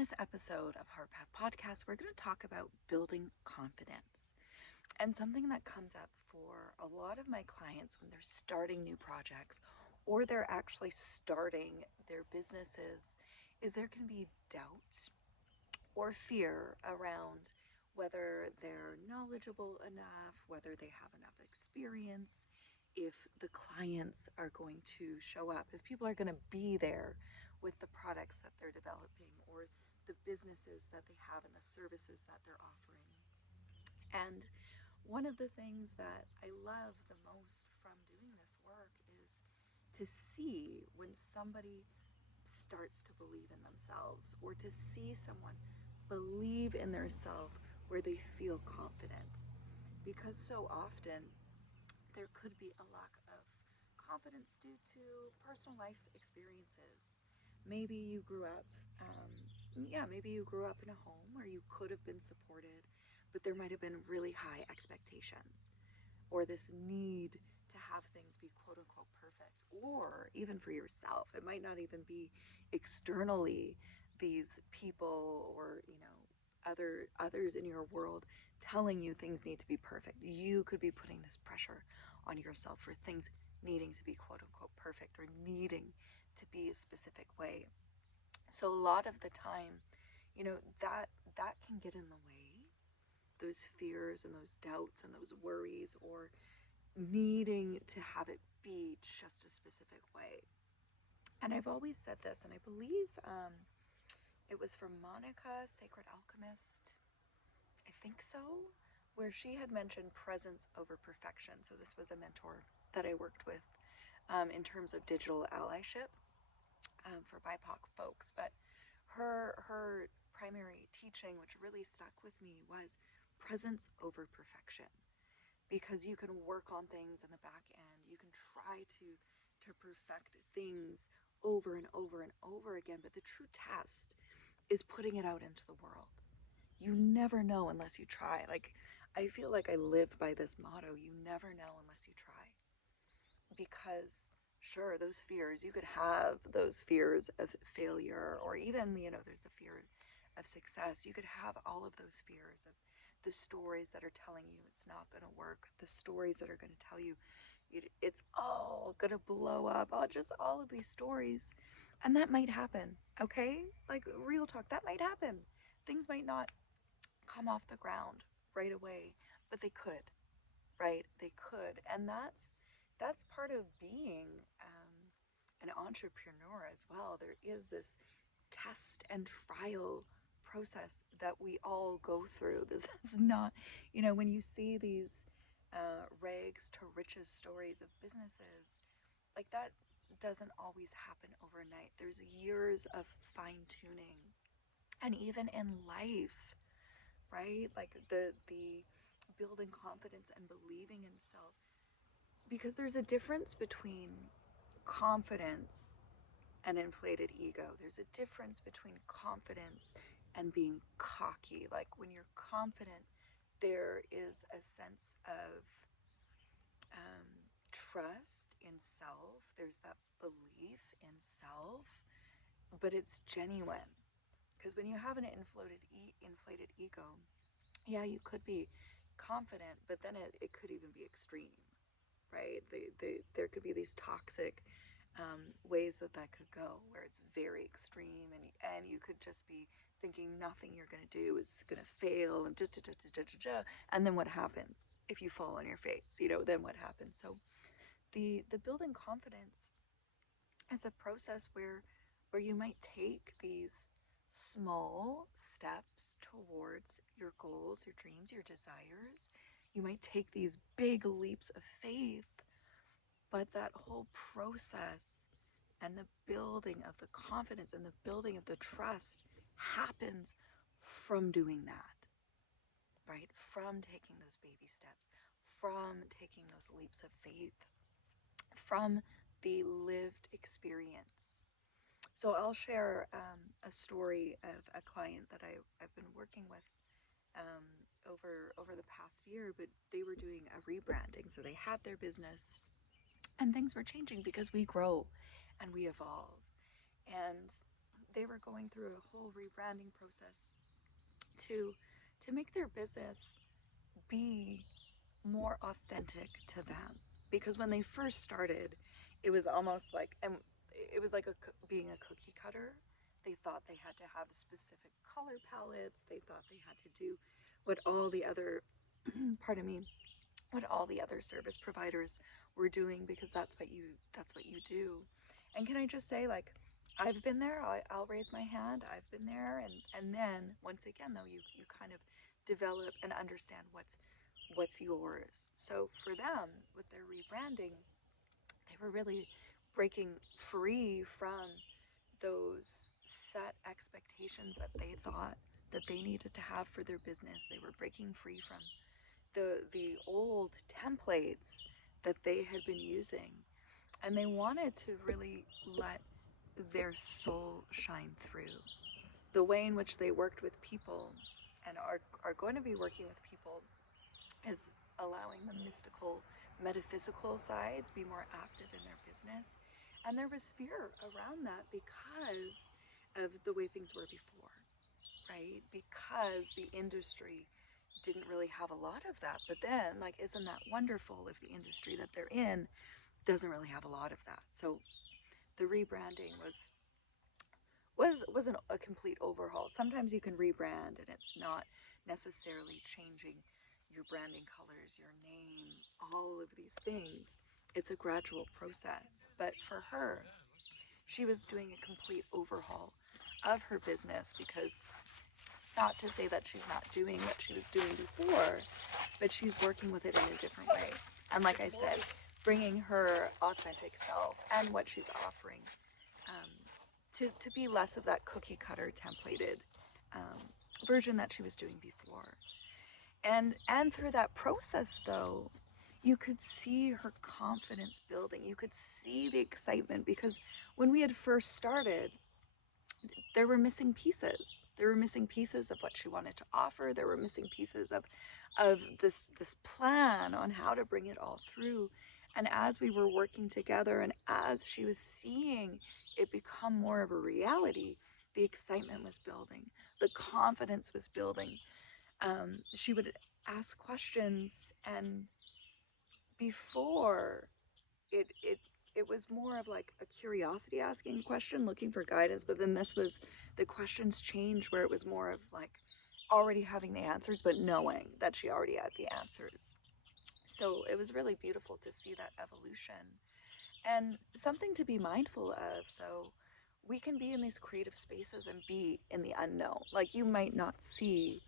this episode of Heart Path Podcast, we're going to talk about building confidence. And something that comes up for a lot of my clients when they're starting new projects or they're actually starting their businesses is there can be doubt or fear around whether they're knowledgeable enough, whether they have enough experience, if the clients are going to show up, if people are going to be there with the products that they're developing or the businesses that they have and the services that they're offering. And one of the things that I love the most from doing this work is to see when somebody starts to believe in themselves, or to see someone believe in their self where they feel confident. Because so often there could be a lack of confidence due to personal life experiences. Maybe you grew up, maybe you grew up in a home where you could have been supported, but there might have been really high expectations, or this need to have things be quote unquote perfect, or even for yourself. It might not even be externally these people or, others in your world telling you things need to be perfect. You could be putting this pressure on yourself for things needing to be quote unquote perfect or needing to be a specific way. So a lot of the time, that can get in the way, those fears and those doubts and those worries, or needing to have it be just a specific way. And I've always said this, and I believe it was from Monica, Sacred Alchemist, I think so, where she had mentioned presence over perfection. So this was a mentor that I worked with in terms of digital allyship for BIPOC folks. But her primary teaching, which really stuck with me, was presence over perfection. Because you can work on things in the back end, you can try to perfect things over and over and over again, but the true test is putting it out into the world. You never know unless you try. Like, I feel like I live by this motto: you never know unless you try. Because sure, those fears, you could have those fears of failure, or even, there's a fear of success. You could have all of those fears of the stories that are telling you it's not going to work, the stories that are going to tell you it's all going to blow up, just all of these stories. And that might happen, okay? Like, real talk, that might happen. Things might not come off the ground right away, but they could, right? They could. And that's part of being an entrepreneur as well. There is this test and trial process that we all go through. This is not, when you see these rags to riches stories of businesses, like, that doesn't always happen overnight. There's years of fine tuning. And even in life, right? Like the building confidence and believing in self, because there's a difference between confidence and inflated ego. There's a difference between confidence and being cocky. Like, when you're confident, there is a sense of trust in self. There's that belief in self, but it's genuine. Because when you have an inflated ego, yeah, you could be confident, but then it could even be extreme, right? There could be these toxic ways that could go, where it's very extreme, and you could just be thinking nothing you're going to do is going to fail, and and then what happens if you fall on your face? Then what happens? So the building confidence is a process where you might take these small steps towards your goals, your dreams, your desires. You might take these big leaps of faith, but that whole process and the building of the confidence and the building of the trust happens from doing that, right? From taking those baby steps, from taking those leaps of faith, from the lived experience. So I'll share a story of a client that I've been working with over the past year, but they were doing a rebranding. So they had their business, and things were changing because we grow and we evolve. And they were going through a whole rebranding process to make their business be more authentic to them. Because when they first started, it was almost like, and it was like being a cookie cutter. They thought they had to have specific color palettes. They thought they had to do what all the other, pardon me, what all the other service providers were doing, because that's what you do. And can I just say, like, I've been there. I'll raise my hand. I've been there, and then once again, though, you kind of develop and understand what's yours. So for them, with their rebranding, they were really breaking free from those set expectations that they thought that they needed to have for their business. They were breaking free from the old templates that they had been using, and they wanted to really let their soul shine through. The way in which they worked with people and are going to be working with people is allowing the mystical, metaphysical sides be more active in their business. And there was fear around that because of the way things were before, right? Because the industry didn't really have a lot of that. But then, like, isn't that wonderful if the industry that they're in doesn't really have a lot of that? So the rebranding was a complete overhaul. Sometimes you can rebrand and it's not necessarily changing your branding colors, your name, all of these things. It's a gradual process. But for her, she was doing a complete overhaul of her business, because not to say that she's not doing what she was doing before, but she's working with it in a different way. And like I said, bringing her authentic self and what she's offering, um, to be less of that cookie cutter templated um, version that she was doing before. And through that process, though, you could see her confidence building. You could see the excitement, because when we had first started, there were missing pieces. There were missing pieces of what she wanted to offer. There were missing pieces of this plan on how to bring it all through. And as we were working together, and as she was seeing it become more of a reality, the excitement was building, the confidence was building. She would ask questions, and before it was more of like a curiosity asking a question, looking for guidance. But then this was, the questions changed, where it was more of like already having the answers, but knowing that she already had the answers. So it was really beautiful to see that evolution. And something to be mindful of, though, we can be in these creative spaces and be in the unknown. Like, you might not see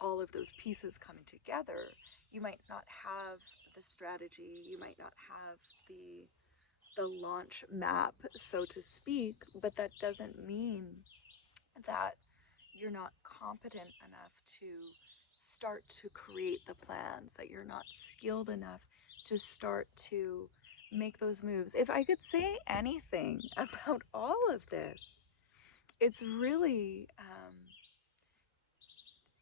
all of those pieces coming together. You might not have the strategy. You might not have the launch map, so to speak, but that doesn't mean that you're not competent enough to start to create the plans, that you're not skilled enough to start to make those moves. If I could say anything about all of this, it's really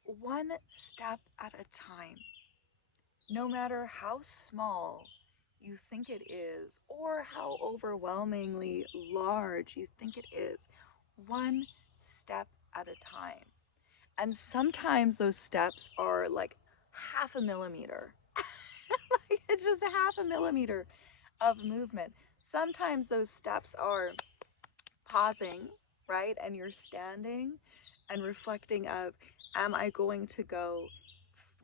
one step at a time. No matter how small you think it is, or how overwhelmingly large you think it is, one step at a time. And sometimes those steps are like half a millimeter. Like, it's just a half a millimeter of movement. Sometimes those steps are pausing, right? And you're standing and reflecting of, am I going to go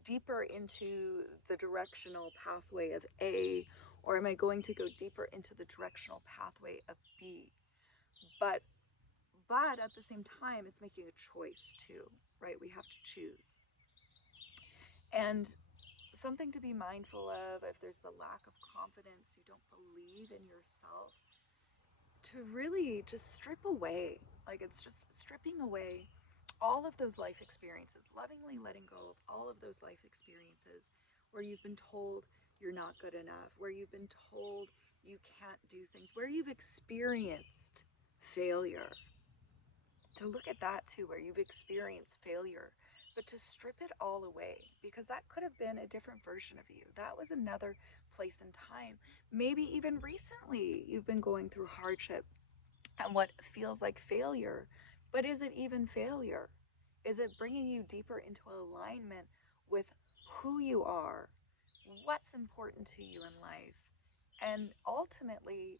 deeper into the directional pathway of A, or am I going to go deeper into the directional pathway of B? But at the same time, it's making a choice too, right? We have to choose. And something to be mindful of, if there's the lack of confidence, you don't believe in yourself, to really just strip away. Like, it's just stripping away all of those life experiences, lovingly letting go of all of those life experiences where you've been told you're not good enough, where you've been told you can't do things, where you've experienced failure. To look at that too, where you've experienced failure, but to strip it all away, because that could have been a different version of you. That was another place and time. Maybe even recently you've been going through hardship, and what feels like failure But is it even failure? Is it bringing you deeper into alignment with who you are, what's important to you in life, and ultimately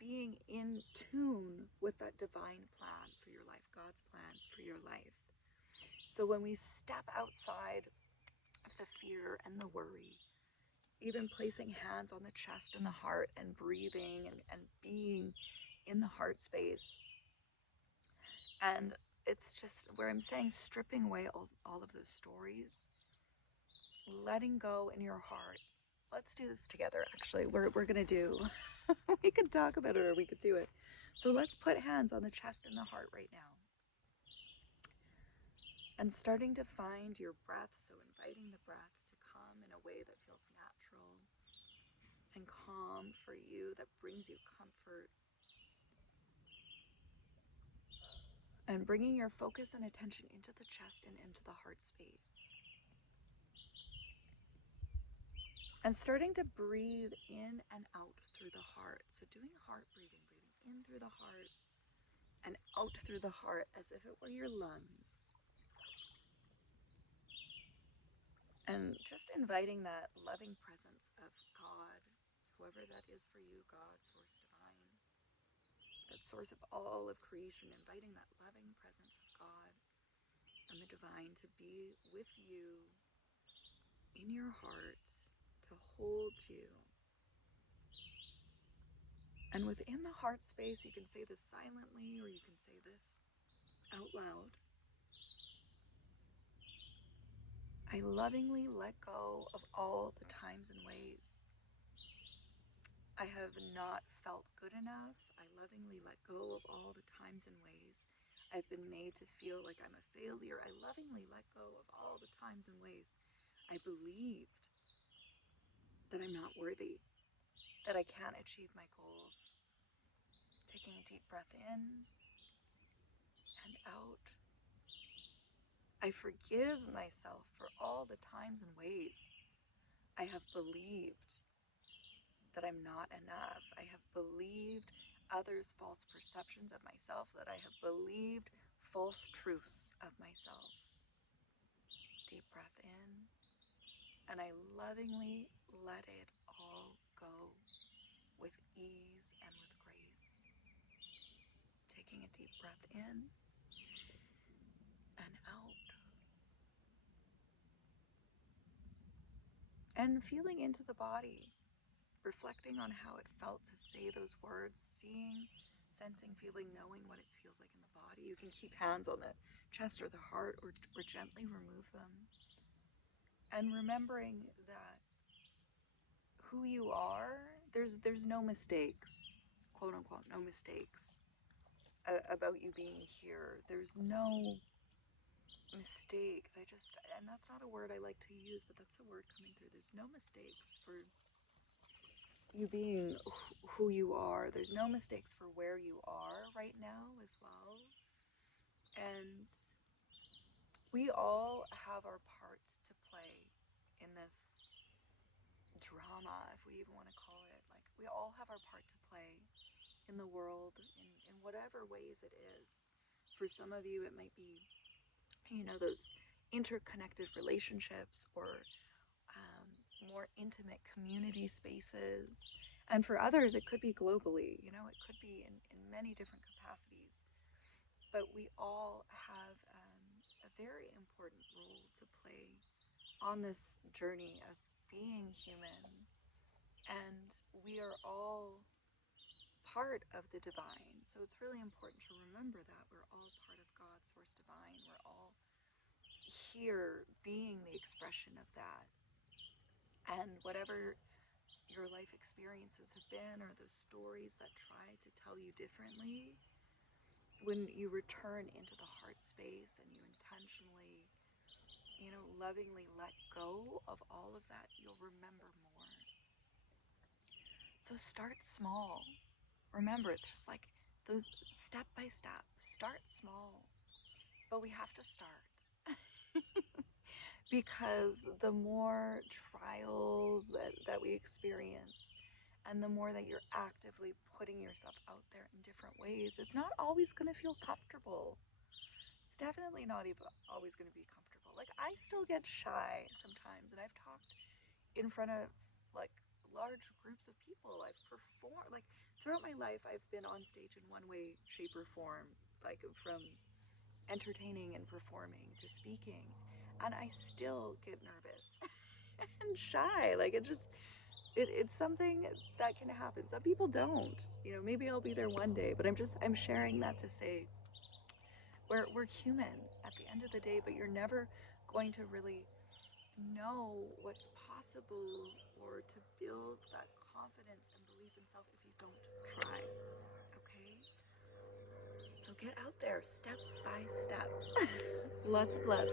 being in tune with that divine plan for your life, God's plan for your life? So when we step outside of the fear and the worry, even placing hands on the chest and the heart and breathing and being in the heart space, and it's just where I'm saying stripping away all of those stories, letting go in your heart. Let's do this together. Actually, we're going to do, we could talk about it or we could do it. So let's put hands on the chest and the heart right now. And starting to find your breath, so inviting the breath to come in a way that feels natural and calm for you, that brings you comfort. And bringing your focus and attention into the chest and into the heart space. And starting to breathe in and out through the heart. So doing heart breathing, breathing in through the heart and out through the heart as if it were your lungs. And just inviting that loving presence of God, whoever that is for you, God, source divine, that source of all of creation, inviting that loving presence of God and the divine to be with you in your heart, to hold you. And within the heart space, you can say this silently or you can say this out loud. I lovingly let go of all the times and ways I have not felt good enough. I lovingly let go of all the times and ways I've been made to feel like I'm a failure. I lovingly let go of all the times and ways I believed that I'm not worthy, that I can't achieve my goals. Taking a deep breath in and out. I forgive myself for all the times and ways I have believed that I'm not enough. I have believed others' false perceptions of myself, that I have believed false truths of myself. Deep breath in, and I lovingly let it all go with ease and with grace. Taking a deep breath in and out. And feeling into the body, reflecting on how it felt to say those words, seeing, sensing, feeling, knowing what it feels like in the body. You can keep hands on the chest or the heart or gently remove them. And remembering that who you are, there's no mistakes, quote unquote, no mistakes about you being here. There's no mistakes. And that's not a word I like to use, but that's a word coming through. There's no mistakes for you being who you are. There's no mistakes for where you are right now as well. And we all have our parts to play in this drama, if we even want to call it. Like, we all have our part to play in the world in whatever ways it is. For some of you, it might be, those interconnected relationships or more intimate community spaces. And for others, it could be globally, it could be in many different capacities. But we all have a very important role to play on this journey of being human. And we are all part of the divine. So it's really important to remember that we're all part of God's source divine. We're all here being the expression of that. And whatever your life experiences have been, or those stories that try to tell you differently, when you return into the heart space and you intentionally, lovingly let go of all of that, you'll remember more. So start small. Remember, it's just like those step by step. Start small, but we have to start. Because the more trials that we experience, and the more that you're actively putting yourself out there in different ways, it's not always going to feel comfortable. It's definitely not even always going to be comfortable. Like, I still get shy sometimes, and I've talked in front of like large groups of people. I've performed, like, throughout my life, I've been on stage in one way, shape, or form, like from entertaining and performing to speaking, and I still get nervous and shy. Like, it's something that can happen. Some people don't. You know, maybe I'll be there one day, but I'm sharing that to say we're human at the end of the day, but you're never going to really know what's possible or to build that confidence and belief in self if you don't try. Okay? So get out there step by step. Lots of love.